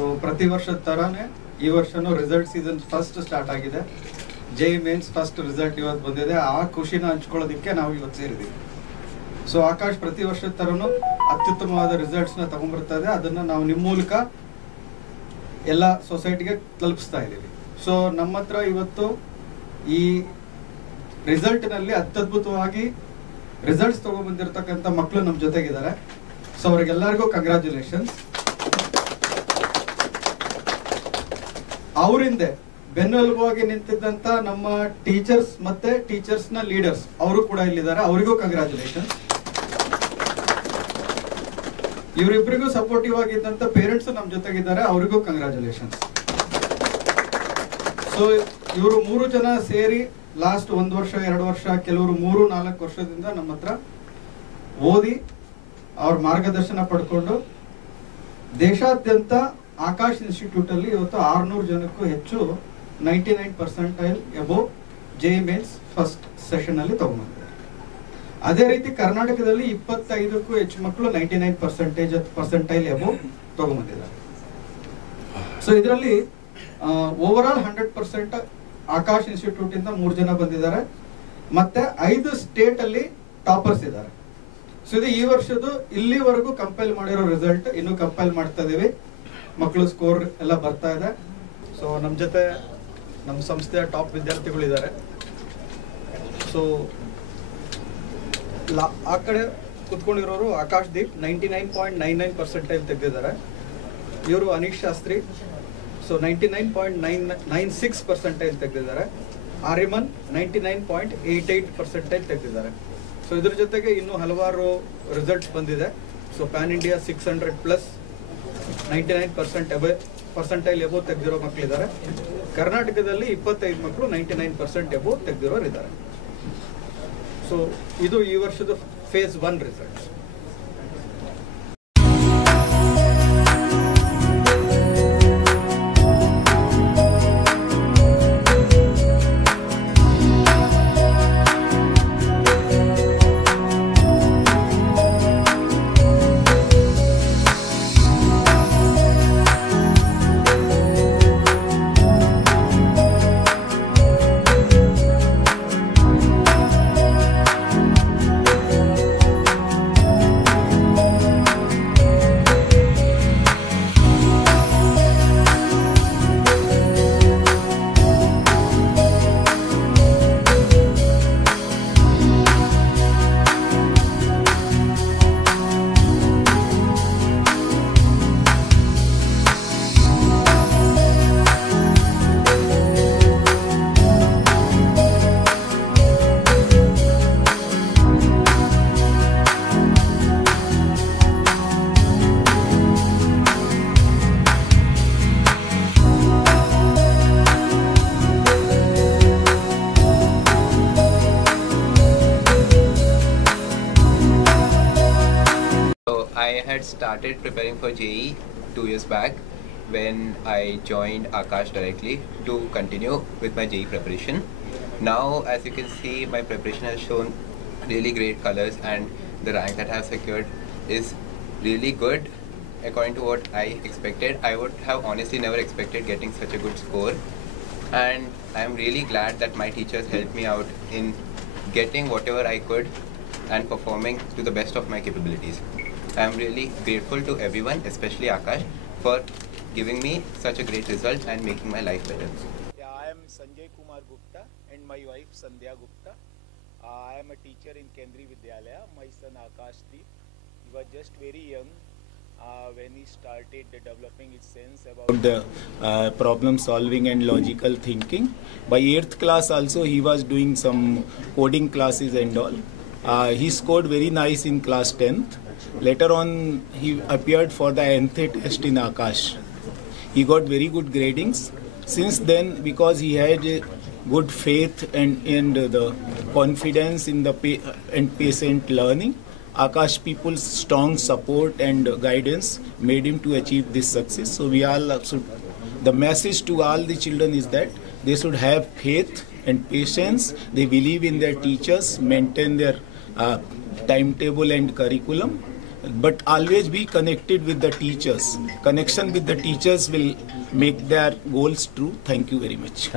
So ಪ್ರತಿ ವರ್ಷದ ಥರನೇ ಈ ವರ್ಷನೂ ರಿಸಲ್ಟ್ ಸೀಸನ್ ಫಸ್ಟ್ ಸ್ಟಾರ್ಟ್ ಆಗಿದೆ. JEE ಮೇನ್ಸ್ ಫಸ್ಟ್ ರಿಸಲ್ಟ್ ಇವತ್ತು ಬಂದಿದೆ. ಆ ಖುಷಿನ ಹಂಚ್ಕೊಳ್ಳೋದಕ್ಕೆ ನಾವು ಇವತ್ತು ಸೇರಿದ್ದೀವಿ. ಸೊ ಆಕಾಶ್ ಪ್ರತಿ ವರ್ಷದ ಥರನೂ ಅತ್ಯುತ್ತಮವಾದ ರಿಸಲ್ಟ್ಸ್ನ ತಗೊಂಡ್ಬರ್ತಾ ಇದೆ. ಅದನ್ನು ನಾವು ನಿಮ್ಮ ಮೂಲಕ ಎಲ್ಲ ಸೊಸೈಟಿಗೆ ತಲುಪಿಸ್ತಾ ಇದ್ದೀವಿ. ಸೊ ನಮ್ಮ ಹತ್ರ ಇವತ್ತು ಈ ರಿಸಲ್ಟ್ನಲ್ಲಿ ಅತ್ಯದ್ಭುತವಾಗಿ ರಿಸಲ್ಟ್ಸ್ ತಗೊಂಡ್ಬಂದಿರತಕ್ಕಂಥ ಮಕ್ಕಳು ನಮ್ಮ ಜೊತೆಗಿದ್ದಾರೆ. ಸೊ ಅವರಿಗೆಲ್ಲರಿಗೂ ಕಂಗ್ರ್ಯಾಚುಲೇಷನ್ಸ್. ಅವರಿಂದ ಬೆನ್ನೆಲುಬಾಗಿ ನಿಂತಿದ್ದಂಥ ನಮ್ಮ ಟೀಚರ್ಸ್ ಮತ್ತೆ ಟೀಚರ್ಸ್ನ ಲೀಡರ್ಸ್ ಅವರು ಕೂಡ ಇಲ್ಲಿದ್ದಾರೆ. ಅವರಿಗೂ ಕಂಗ್ರ್ಯಾಚುಲೇಷನ್ಸ್. ಇವರಿಬ್ಬರಿಗೂ ಸಪೋರ್ಟಿವ್ ಆಗಿದ್ದಂಥ ಪೇರೆಂಟ್ಸ್ ನಮ್ಮ ಜೊತೆಗಿದ್ದಾರೆ. ಅವರಿಗೂ ಕಂಗ್ರ್ಯಾಚುಲೇಷನ್ಸ್. ಸೊ ಇವರು 3 ಜನ ಸೇರಿ ಲಾಸ್ಟ್ 1 ವರ್ಷ 2 ವರ್ಷ ಕೆಲವರು 3-4 ವರ್ಷದಿಂದ ನಮ್ಮ ಹತ್ರ ಓದಿ ಅವ್ರ ಮಾರ್ಗದರ್ಶನ ಪಡ್ಕೊಂಡು ದೇಶಾದ್ಯಂತ ಆಕಾಶ್ ಇನ್ಸ್ಟಿಟ್ಯೂಟ್ ಅಲ್ಲಿ ಇವತ್ತು 600 ಜನಕ್ಕೂ ಹೆಚ್ಚು 99% above JEE mains first session ಅಲ್ಲಿ ತಗೊಂಡ್ಬಂದಿದ್ದಾರೆ. ಅದೇ ರೀತಿ ಕರ್ನಾಟಕದಲ್ಲಿ 25ಕ್ಕೂ ಹೆಚ್ಚು ಮಕ್ಕಳು 99% ಎಬೋವ್ ತಗೊಂಡ್ಬಂದಿದ್ದಾರೆ. ಸೊ ಇದರಲ್ಲಿ ಓವರ್ ಆಲ್ 100% ಆಕಾಶ್ ಇನ್ಸ್ಟಿಟ್ಯೂಟ್ ಇಂದ 3 ಜನ ಬಂದಿದ್ದಾರೆ. ಮತ್ತೆ 5 ಸ್ಟೇಟ್ ಅಲ್ಲಿ ಟಾಪರ್ಸ್ ಇದ್ದಾರೆ. ಸೊ ಇದು ಈ ವರ್ಷದ್ದು ಇಲ್ಲಿವರೆಗೂ ಕಂಪೈಲ್ ಮಾಡಿರೋ ರಿಸಲ್ಟ್. ಇನ್ನು ಕಂಪೈಲ್ ಮಾಡ್ತಾ ಇದೀವಿ. ಮಕ್ಕಳು ಸ್ಕೋರ್ ಎಲ್ಲ ಬರ್ತಾ ಇದೆ. ಸೊ ನಮ್ಮ ಜೊತೆ ನಮ್ಮ ಸಂಸ್ಥೆಯ ಟಾಪ್ ವಿದ್ಯಾರ್ಥಿಗಳಿದ್ದಾರೆ. ಸೊ ಆ ಕಡೆ ಕುತ್ಕೊಂಡಿರೋರು ಆಕಾಶ್ ದೀಪ್ 99.99% ತೆಗೆದಿದ್ದಾರೆ. ಇವರು ಅನೀಶ್ ಶಾಸ್ತ್ರಿ ಸೊ 99.96% ತೆಗೆದಿದ್ದಾರೆ. ಆರ್ಯಮನ್ 99.88% ತೆಗೆದಿದ್ದಾರೆ. ಸೊ ಇದ್ರ ಜೊತೆಗೆ ಇನ್ನೂ ಹಲವಾರು ರಿಸಲ್ಟ್ಸ್ ಬಂದಿದೆ. ಸೊ ಪ್ಯಾನ್ ಇಂಡಿಯಾ 600+ 99% ಎಬೋವ್ ತೆಗೆದಿರೋ ಮಕ್ಕಳಿದ್ದಾರೆ. ಕರ್ನಾಟಕದಲ್ಲಿ 25 ಮಕ್ಕಳು 99% ಎಬೋವ್ ತೆಗೆದಿರೋರು ಇದ್ದಾರೆ. ಸೊ ಇದು ಈ ವರ್ಷದ phase 1 results. I had started preparing for JEE 2 years back when I joined Akash directly to continue with my JEE preparation. Now, as you can see, my preparation has shown really great colors and the rank that I have secured is really good according to what I expected. I would have honestly never expected getting such a good score, and I am really glad that my teachers helped me out in getting whatever I could and performing to the best of my capabilities. I am really grateful to everyone, especially Akash, for giving me such a great result and making my life better. Yeah, I am Sanjay Kumar Gupta and my wife Sandhya Gupta. I am a teacher in Kendriya Vidyalaya. My son Akash Deep, he was just very young when he started developing his sense about the problem solving and logical thinking. By 8th class also he was doing some coding classes and all. He scored very nice in class 10th. Later on he appeared for the NTHE test in Akash. He got very good gradings. Since then, because he had good faith and the confidence in the patient learning, Akash people's strong support and guidance made him to achieve this success. So we all should, the message to all the children is that they should have faith and patience. They believe in their teachers, maintain their timetable and curriculum, but always be connected with the teachers. Connection with the teachers will make their goals true. Thank you very much.